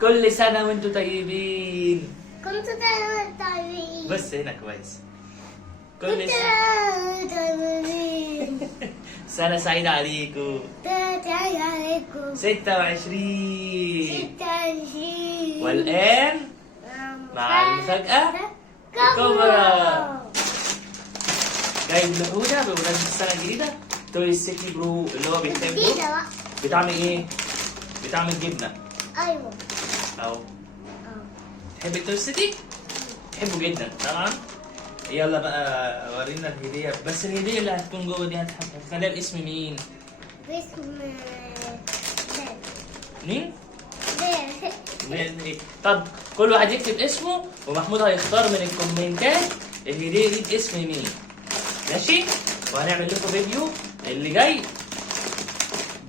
كل سنة وانتوا طيبين. كنت طيبين. بس هنا كويس. كنت كل سنة طيبين. سنة سعيدة عليكم. تعالى عليكم. 26. 26. والآن مع المفاجأة الكبرى. جايب لحودة بمناسبة السنة الجديدة توي سيتي برو اللي هو بيحبه. جديدة بقى. بتعمل ايه؟ بتعمل جبنة. ايوه. اهو. تحب التوي سيتي؟ تحبه جدا طبعا. يلا بقى ورينا الهدية، بس الهدية اللي هتكون جوه دي هتخليها باسم مين؟ باسم مين؟ بيه. إيه؟ طب كل واحد يكتب اسمه ومحمود هيختار من الكومنتات الهدية دي باسم مين. ماشي؟ وهنعمل لكم فيديو اللي جاي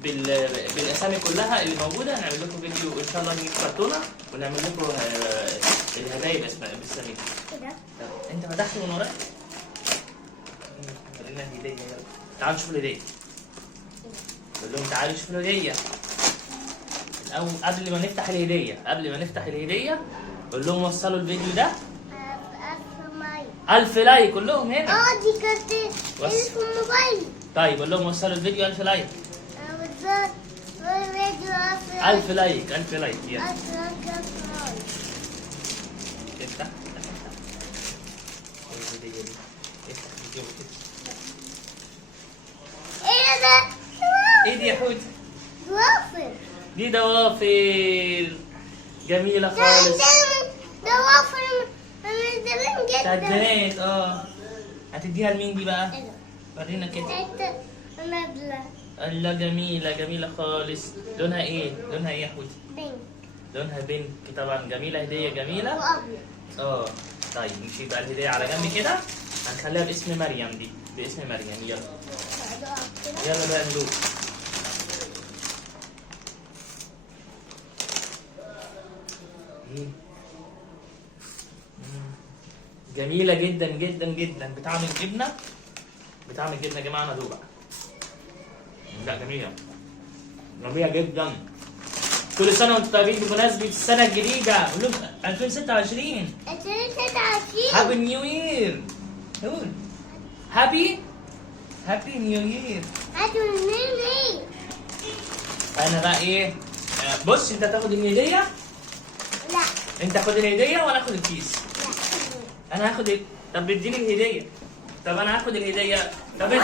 بالاسامي كلها اللي موجوده. هنعمل لكم فيديو ان شاء الله نجيب كرتونه ونعمل لكم الهدايا بالاسامي. كده. انت فتحت من وراك؟ ورينا الهديه. يلا تعالوا شوفوا الهديه. قول لهم تعالوا شوفوا الهديه. الأول قبل ما نفتح الهديه قول لهم وصلوا الفيديو ده 1000 لايك. قول لهم هنا. دي كانت في الموبايل. طيب قول لهم وصلوا الفيديو 1000 لايك. بالظبط. الفيديو 1000 لايك. 1000 لايك. يلا 1000 لايك. افتح. الهديه دي افتح الفيديو كده. ايه ده؟ ايه دي يا حوت؟ وافل. دي دوافر جميلة خالص. ده وافل من زمان جدا. بتاعت بنات. هتديها لمين دي بقى؟ ايه ده؟ ورينا كده. بتاعت مبلة. الله جميلة خالص. لونها ايه يا حوت؟ بينك لونها بينك طبعا. جميلة، هدية جميلة. وابيض. طيب نشيل بقى الهدية على جنب كده. هنخليها باسم مريم دي. باسم مريم. يلا بقى ندوق. جميلة جدا جدا جدا. بتعمل جبنة يا جماعة. انا ادوق بقى. لا جميلة جدا. كل سنة وانتم طيبين بمناسبة السنة الجديدة. قول لهم 2026. 2026. هابي نيو يير. قول هابي نيو يير. هتقولي. انا بقى ايه؟ بص انت تاخد الهدية. لا. انت خد الهدية وانا اخد الكيس. لا. انا هاخد طب اديني الهدية. طب انا هاخد الهدية. طب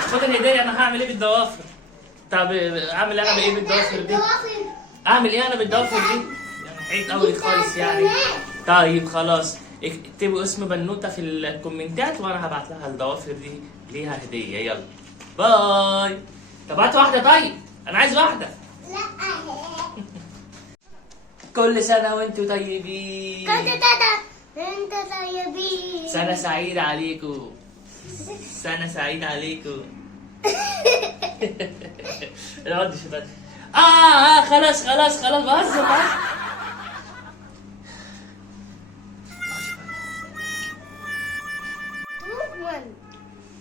خد الهدية. انا هعمل ايه بالضوافر؟ طب اعمل انا بايه بالضوافر دي؟ اعمل ايه انا بالضوافر دي؟ يعني عيب قوي خالص يعني. طيب خلاص اكتبوا اسم بنوتة في الكومنتات وانا هبعت لها الضوافر دي ليها هدية. يلا باي. طب هات واحدة. طيب انا عايز واحدة. لا. كل سنة وانتوا طيبين. انت طيبين. سنة سعيدة عليكم. سنة سعيدة عليكم. العض شباب. خلاص بهزر.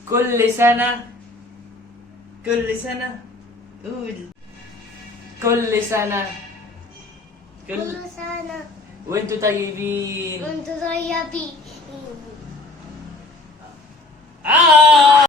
كل سنة قول. كل سنة وانتوا طيبين. وانت طيبين.